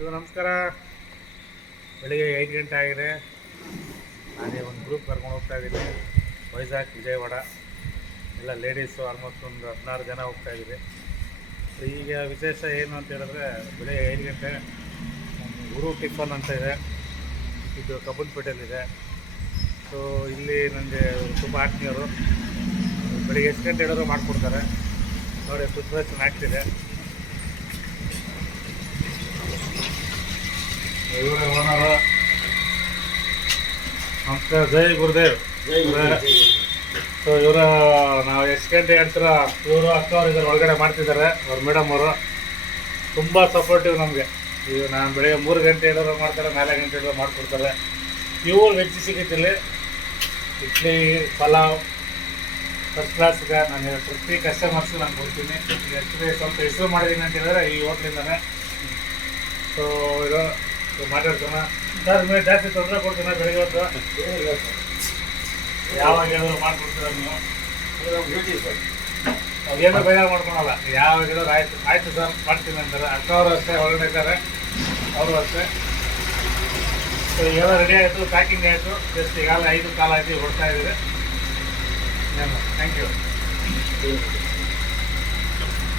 ಇದು ನಮಸ್ಕಾರ. ಬೆಳಿಗ್ಗೆ 5 ಗಂಟೆ ಆಗಿದೆ. ನಾನೇ ಒಂದು ಗ್ರೂಪ್ ಕರ್ಕೊಂಡು ಹೋಗ್ತಾ ಇದ್ದೀನಿ. ವೈಜಾಗ್, ವಿಜಯವಾಡ ಎಲ್ಲ ಲೇಡೀಸು ಆಲ್ಮೋಸ್ಟ್ ಒಂದು 16 ಜನ ಹೋಗ್ತಾ ಇದ್ದೀವಿ. ಈಗ ವಿಶೇಷ ಏನು ಅಂತ ಹೇಳಿದ್ರೆ, ಬೆಳಿಗ್ಗೆ 5 ಗಂಟೆ ಗುರು ಟಿಫನ್ ಅಂತ ಇದೆ. ಇದು ಕಬ್ಬನ್ಪೇಟೆಯಲ್ಲಿದೆ. ಸೊ ಇಲ್ಲಿ ನನಗೆ ತುಂಬ ಆತ್ಮೀಯರು ಬೆಳಿಗ್ಗೆ ಎಷ್ಟು ಗಂಟೆ ಹೇಳಿದ್ರು ಮಾಡಿಕೊಡ್ತಾರೆ. ನೋಡಿ, ಪ್ರಿಪ್ರೇಷನ್ ಆಗ್ತಿದೆ. ಇವರ ಓನರು. ನಮಸ್ಕಾರ. ಜೈ ಗುರುದೇವ್. ಸೊ ಇವರ ನಾವು ಎಷ್ಟು ಗಂಟೆ ಹೇಳ್ತೀರ, ಇವರು ಅಕ್ಕ ಅವರು ಇದರ ಒಳಗಡೆ ಮಾಡ್ತಿದ್ದಾರೆ. ಅವ್ರ ಮೇಡಮ್ ಅವರು ತುಂಬ ಸಪೋರ್ಟಿವ್ ನಮಗೆ. ಈಗ ನಾನು ಬೆಳಿಗ್ಗೆ 3 ಗಂಟೆ ಹೇಳಿದ್ರು ಮಾಡ್ತಾರೆ, 4 ಗಂಟೆ ಹೇಳಿದ್ರು ಮಾಡಿಕೊಡ್ತಾರೆ. ಪ್ಯೂರ್ ವೆಜ್ ಸಿಗುತ್ತಿಲ್ಲಿ. ಇಡ್ಲಿ, ಪಲಾವ್ ಫಸ್ಟ್ ಕ್ಲಾಸ್ಗೆ ನಾನು ಪ್ರತಿ ಕಸ್ಟಮರ್ಸ್ಗೆ ನಾನು ಕೊಡ್ತೀನಿ. ಆ್ಯಕ್ಚುಲಿ ಸ್ವಲ್ಪ ಹೆಸರು ಮಾಡಿದ್ದೀನಿ ಅಂತ ಹೇಳಿದ್ರೆ ಈ ಹೋಟ್ಲಿಂದನೇ. ಸೊ ಇದು ಮಾತಾಡ್ಸೋಣ ಸರ್. ಮೇಲೆ ಜಾಸ್ತಿ ತೊಂದರೆ ಕೊಡ್ತೀನ ಬೆಳಿಗ್ಗೆ ಹೊತ್ತು? ಯಾವಾಗ ಹೇಳಿದ್ರು ಮಾಡಿಕೊಡ್ತೀರ ನೀವು? ಅದೇನೋ ಬೇಗ ಮಾಡ್ಕೊಳಲ್ಲ. ಯಾವಾಗ ಹೇಳಿದ್ರು ಆಯ್ತು ಸರ್ ಮಾಡ್ತೀನಿ ಅಂತಾರೆ. ಅಕ್ಕ ಅವರು ಅಷ್ಟೇ ಒಳಗಡೆ ಇದ್ದಾರೆ, ಅವರು ಅಷ್ಟೇ. ಸೊ ಈಗೆಲ್ಲ ರೆಡಿ ಆಯಿತು, ಪ್ಯಾಕಿಂಗ್ ಆಯಿತು. ಜಸ್ಟ್ ಈಗಾಗಲೇ 5 ಕಾಲ ಆಯ್ತು, ಹೊಡ್ತಾ ಇದ್ದೀರಿ. Thank you.